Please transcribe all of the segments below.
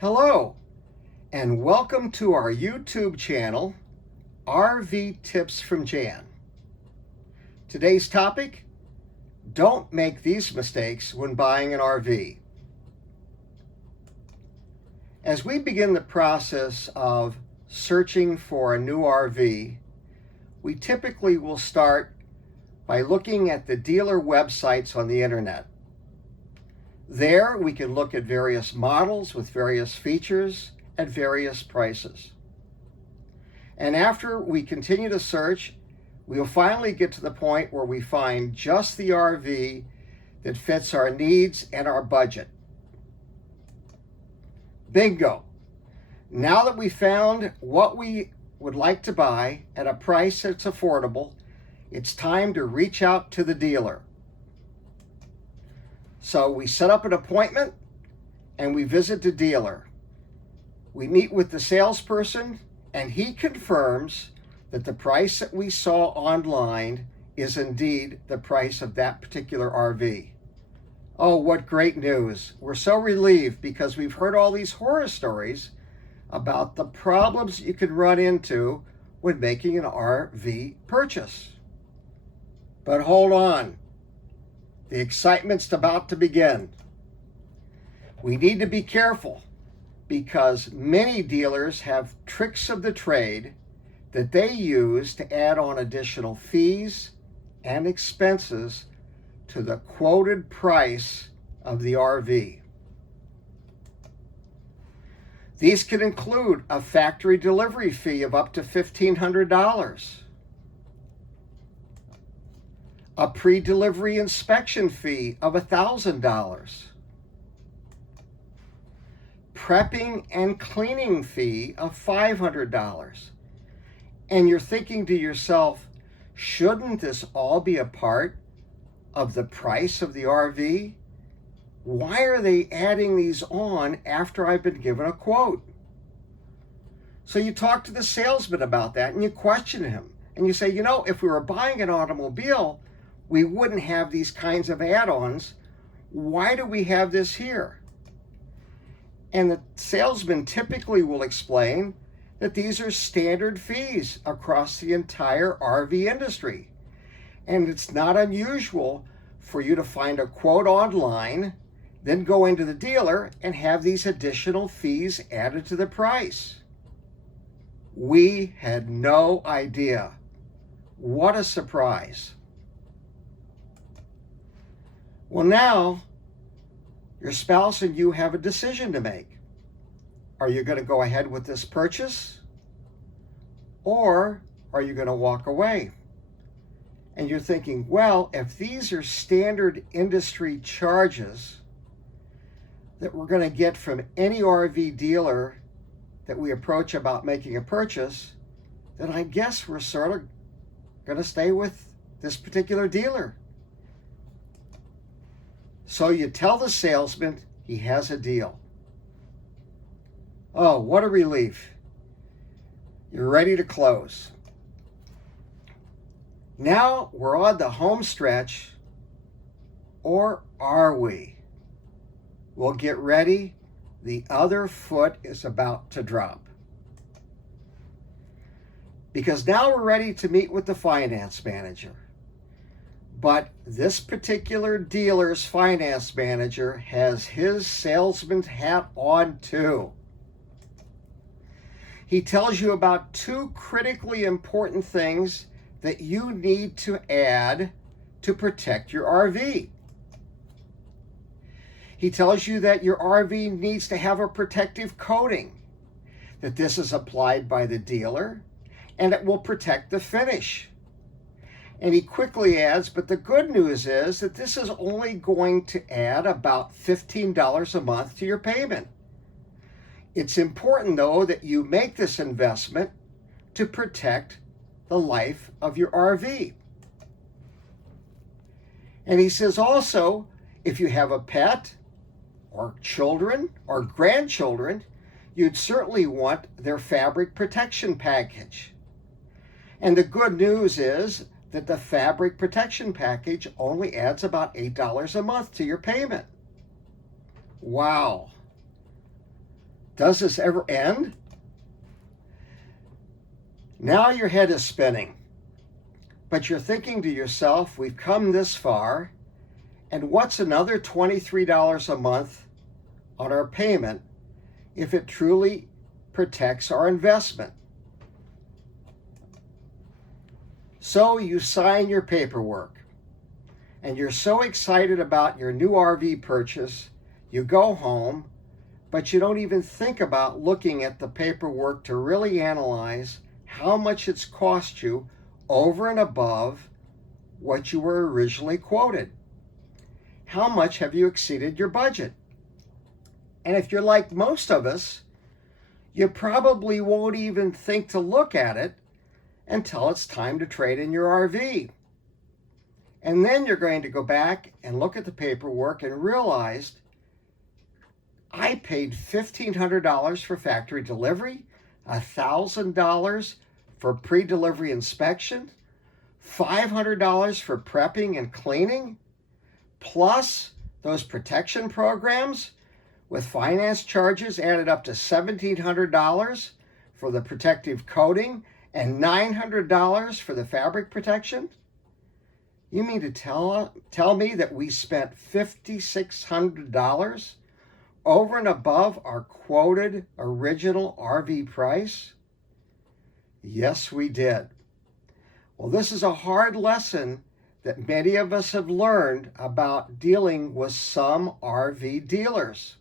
Hello, and welcome to our YouTube channel, RV Tips from Jan. Today's topic, don't make these mistakes when buying an RV. As we begin the process of searching for a new RV, we typically will start by looking at the dealer websites on the internet. There, we can look at various models with various features at various prices. And after we continue to search, we'll finally get to the point where we find just the RV that fits our needs and our budget. Bingo! Now that we found what we would like to buy at a price that's affordable, it's time to reach out to the dealer. So we set up an appointment and we visit the dealer. We meet with the salesperson and he confirms that the price that we saw online is indeed the price of that particular RV. Oh, what great news. We're so relieved because we've heard all these horror stories about the problems you can run into when making an RV purchase. But hold on. The excitement's about to begin. We need to be careful because many dealers have tricks of the trade that they use to add on additional fees and expenses to the quoted price of the RV. These can include a factory delivery fee of up to $1,500, a pre-delivery inspection fee of $1,000, prepping and cleaning fee of $500. And you're thinking to yourself, shouldn't this all be a part of the price of the RV? Why are they adding these on after I've been given a quote? So you talk to the salesman about that and you question him and you say, if we were buying an automobile, we wouldn't have these kinds of add-ons. Why do we have this here? And the salesman typically will explain that these are standard fees across the entire RV industry. And it's not unusual for you to find a quote online, then go into the dealer and have these additional fees added to the price. We had no idea. What a surprise. Well, now your spouse and you have a decision to make. Are you going to go ahead with this purchase? Or are you going to walk away? And you're thinking, well, if these are standard industry charges that we're going to get from any RV dealer that we approach about making a purchase, then I guess we're sort of going to stay with this particular dealer. So you tell the salesman he has a deal. Oh, what a relief. You're ready to close. Now we're on the home stretch, or are we? Well, get ready. The other foot is about to drop. Because now we're ready to meet with the finance manager. But this particular dealer's finance manager has his salesman's hat on too. He tells you about two critically important things that you need to add to protect your RV. He tells you that your RV needs to have a protective coating, that this is applied by the dealer, and it will protect the finish. And he quickly adds, but the good news is that this is only going to add about $15 a month to your payment. It's important, though, that you make this investment to protect the life of your RV. And he says also, if you have a pet or children or grandchildren, you'd certainly want their fabric protection package. And the good news is that the fabric protection package only adds about $8 a month to your payment. Wow. Does this ever end? Now your head is spinning, but you're thinking to yourself, we've come this far, and what's another $23 a month on our payment if it truly protects our investment? So you sign your paperwork, and you're so excited about your new RV purchase, you go home, but you don't even think about looking at the paperwork to really analyze how much it's cost you over and above what you were originally quoted. How much have you exceeded your budget? And if you're like most of us, you probably won't even think to look at it until it's time to trade in your RV. And then you're going to go back and look at the paperwork and realize I paid $1,500 for factory delivery, $1,000 for pre-delivery inspection, $500 for prepping and cleaning, plus those protection programs with finance charges added up to $1,700 for the protective coating and $900 for the fabric protection? You mean to tell me that we spent $5,600 over and above our quoted original RV price? Yes, we did. Well, this is a hard lesson that many of us have learned about dealing with some RV dealers.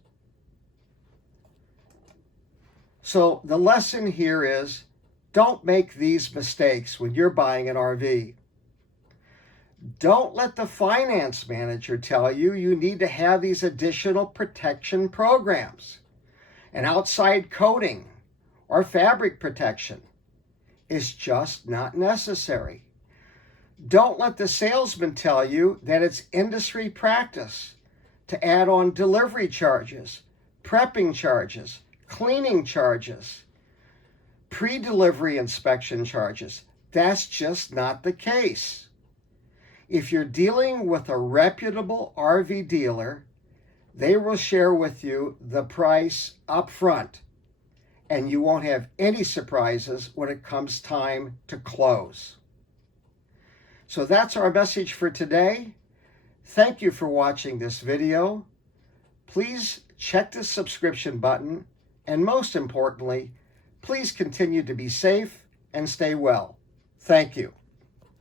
So the lesson here is, don't make these mistakes when you're buying an RV. Don't let the finance manager tell you you need to have these additional protection programs. An outside coating or fabric protection is just not necessary. Don't let the salesman tell you that it's industry practice to add on delivery charges, prepping charges, cleaning charges, pre-delivery inspection charges. That's just not the case. If you're dealing with a reputable RV dealer, they will share with you the price up front, and you won't have any surprises when it comes time to close. So that's our message for today. Thank you for watching this video. Please check the subscription button, and most importantly, please continue to be safe and stay well. Thank you.